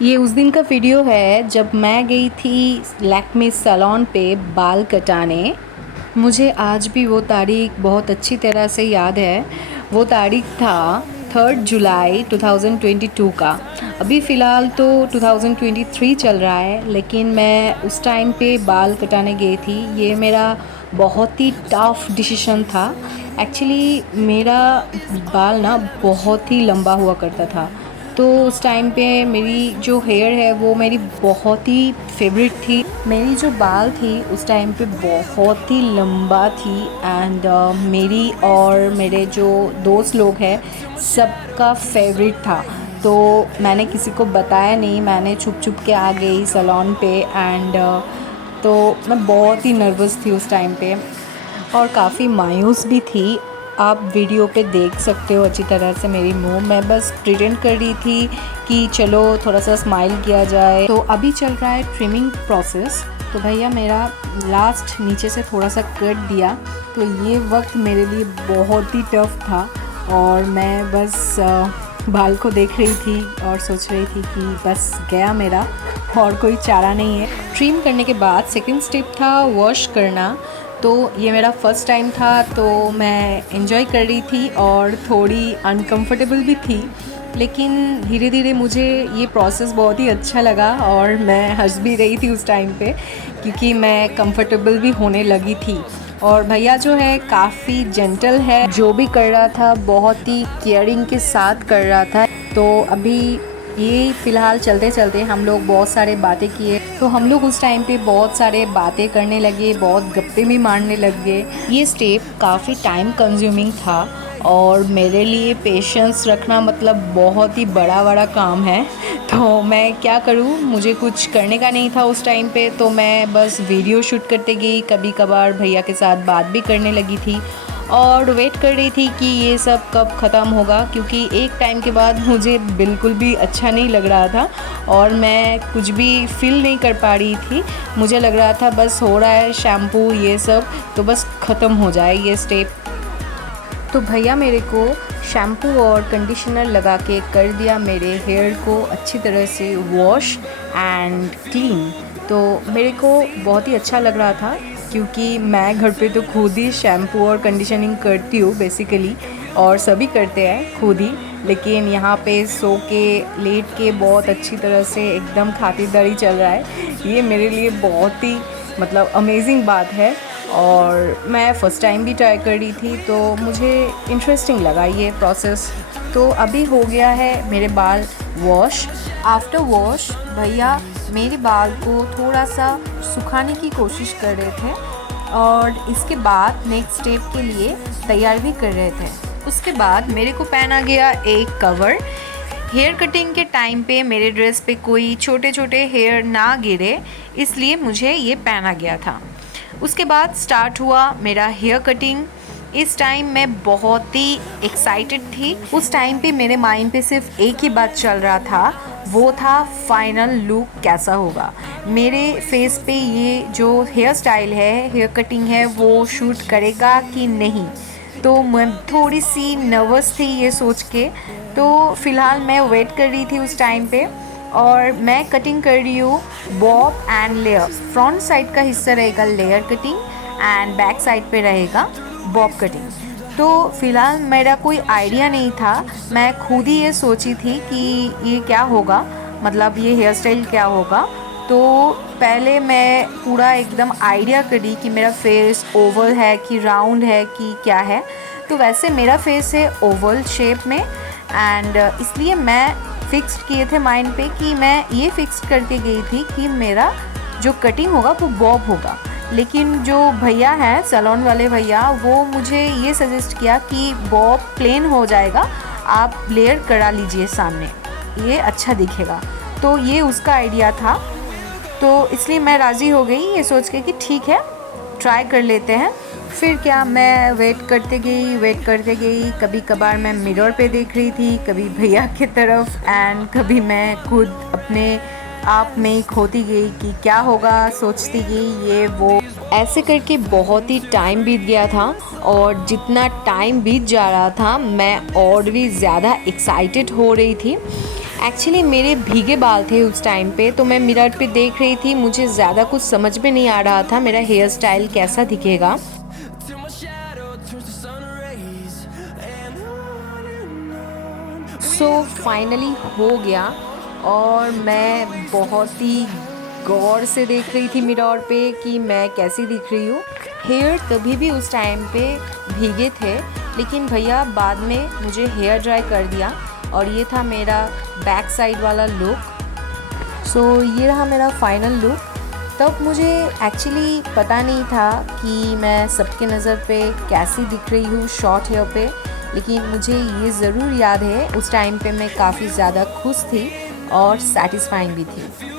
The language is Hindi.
ये उस दिन का वीडियो है जब मैं गई थी लैक्मे सैलून पे बाल कटाने। मुझे आज भी वो तारीख बहुत अच्छी तरह से याद है। वो तारीख था 3 जुलाई 2022 का। अभी फ़िलहाल तो 2023 चल रहा है, लेकिन मैं उस टाइम पे बाल कटाने गई थी। ये मेरा बहुत ही टफ़ डिसीज़न था। एक्चुअली मेरा बाल ना बहुत ही लंबा हुआ करता था, तो उस टाइम पे मेरी जो हेयर है वो मेरी बहुत ही फेवरेट थी। मेरी जो बाल थी उस टाइम पे बहुत ही लंबा थी एंड मेरी और मेरे जो दोस्त लोग हैं सबका फेवरेट था। तो मैंने किसी को बताया नहीं, मैंने छुप छुप के आ गई सैलून पे एंड तो मैं बहुत ही नर्वस थी उस टाइम पे और काफ़ी मायूस भी थी। आप वीडियो पे देख सकते हो अच्छी तरह से मेरी मुँह। मैं बस प्रिटेंड कर रही थी कि चलो थोड़ा सा स्माइल किया जाए। तो अभी चल रहा है ट्रिमिंग प्रोसेस। तो भैया मेरा लास्ट नीचे से थोड़ा सा कट दिया, तो ये वक्त मेरे लिए बहुत ही टफ था और मैं बस बाल को देख रही थी और सोच रही थी कि बस गया मेरा, और कोई चारा नहीं है। ट्रिम करने के बाद सेकंड स्टेप था वॉश करना। तो ये मेरा फ़र्स्ट टाइम था, तो मैं एंजॉय कर रही थी और थोड़ी अनकंफर्टेबल भी थी, लेकिन धीरे धीरे मुझे ये प्रोसेस बहुत ही अच्छा लगा और मैं हंस भी रही थी उस टाइम पे, क्योंकि मैं कंफर्टेबल भी होने लगी थी। और भैया जो है काफ़ी जेंटल है, जो भी कर रहा था बहुत ही केयरिंग के साथ कर रहा था। तो अभी ये फ़िलहाल चलते चलते हम लोग बहुत सारे बातें किए। तो हम लोग उस टाइम पे बहुत सारे बातें करने लगे, बहुत गप्पे भी मारने लग गए। ये स्टेप काफ़ी टाइम कंज्यूमिंग था और मेरे लिए पेशेंस रखना मतलब बहुत ही बड़ा काम है। तो मैं क्या करूँ, मुझे कुछ करने का नहीं था उस टाइम पे, तो मैं बस वीडियो शूट करते गई, कभी कभार भैया के साथ बात भी करने लगी थी और वेट कर रही थी कि ये सब कब ख़त्म होगा, क्योंकि एक टाइम के बाद मुझे बिल्कुल भी अच्छा नहीं लग रहा था और मैं कुछ भी फील नहीं कर पा रही थी। मुझे लग रहा था बस हो रहा है शैम्पू ये सब, तो बस ख़त्म हो जाए ये स्टेप। तो भैया मेरे को शैम्पू और कंडीशनर लगा के कर दिया मेरे हेयर को अच्छी तरह से वॉश एंड क्लीन। तो मेरे को बहुत ही अच्छा लग रहा था, क्योंकि मैं घर पे तो खुद ही शैम्पू और कंडीशनिंग करती हूँ बेसिकली, और सभी करते हैं खुद ही, लेकिन यहाँ पे सो के लेट के बहुत अच्छी तरह से एकदम खातिरदारी चल रहा है। ये मेरे लिए बहुत ही मतलब अमेजिंग बात है और मैं फ़र्स्ट टाइम भी ट्राई कर रही थी, तो मुझे इंटरेस्टिंग लगा ये प्रोसेस। तो अभी हो गया है मेरे बाल वॉश। आफ्टर वॉश भैया मेरे बाल को थोड़ा सा सुखाने की कोशिश कर रहे थे और इसके बाद नेक्स्ट स्टेप के लिए तैयार भी कर रहे थे। उसके बाद मेरे को पहना गया एक कवर। हेयर कटिंग के टाइम पे मेरे ड्रेस पे कोई छोटे छोटे हेयर ना गिरे, इसलिए मुझे ये पहना गया था। उसके बाद स्टार्ट हुआ मेरा हेयर कटिंग। इस टाइम मैं बहुत ही एक्साइटेड थी। उस टाइम पे मेरे माइंड पे सिर्फ एक ही बात चल रहा था, वो था फाइनल लुक कैसा होगा। मेरे फेस पे ये जो हेयर स्टाइल है, हेयर कटिंग है, वो शूट करेगा कि नहीं। तो मैं थोड़ी सी नर्वस थी ये सोच के। तो फ़िलहाल मैं वेट कर रही थी उस टाइम पे और मैं कटिंग कर रही हूँ Bob and layer. Front side का हिस्सा रहेगा layer cutting and back side पे रहेगा बॉब कटिंग। तो फ़िलहाल मेरा कोई आइडिया नहीं था, मैं खुद ही ये सोची थी कि ये क्या होगा, मतलब ये हेयर स्टाइल क्या होगा। तो पहले मैं पूरा एकदम आइडिया करी कि मेरा फेस ओवल है कि राउंड है कि क्या है। तो वैसे मेरा फेस है ओवल शेप में एंड इसलिए मैं फिक्स्ड किए थे माइंड पे कि मैं ये फिक्स करके गई थी कि मेरा जो कटिंग होगा वो बॉब होगा। लेकिन जो भैया हैं सैलून वाले भैया, वो मुझे ये सजेस्ट किया कि बॉब प्लेन हो जाएगा, आप लेयर करा लीजिए सामने, ये अच्छा दिखेगा। तो ये उसका आइडिया था, तो इसलिए मैं राज़ी हो गई ये सोच के कि ठीक है ट्राई कर लेते हैं। फिर क्या, मैं वेट करते गई। कभी कभार मैं मिरर पे देख रही थी, कभी भैया की तरफ एंड कभी मैं खुद अपने आप में ही खोती गई कि क्या होगा, सोचती गई ये वो। ऐसे करके बहुत ही टाइम बीत गया था और जितना टाइम बीत जा रहा था मैं और भी ज़्यादा एक्साइटेड हो रही थी। एक्चुअली मेरे भीगे बाल थे उस टाइम पे, तो मैं मिरर पे देख रही थी, मुझे ज़्यादा कुछ समझ में नहीं आ रहा था मेरा हेयर स्टाइल कैसा दिखेगा। सो फाइनली हो गया और मैं बहुत ही गौर से देख रही थी मिरर पे कि मैं कैसी दिख रही हूँ। हेयर तभी भी उस टाइम पे भीगे थे, लेकिन भैया बाद में मुझे हेयर ड्राई कर दिया और ये था मेरा बैक साइड वाला लुक। सो ये रहा मेरा फाइनल लुक। तब मुझे एक्चुअली पता नहीं था कि मैं सबके नज़र पे कैसी दिख रही हूँ शॉर्ट हेयर पे, लेकिन मुझे ये ज़रूर याद है उस टाइम पे मैं काफ़ी ज़्यादा खुश थी और सेटिस्फाइंग भी थी।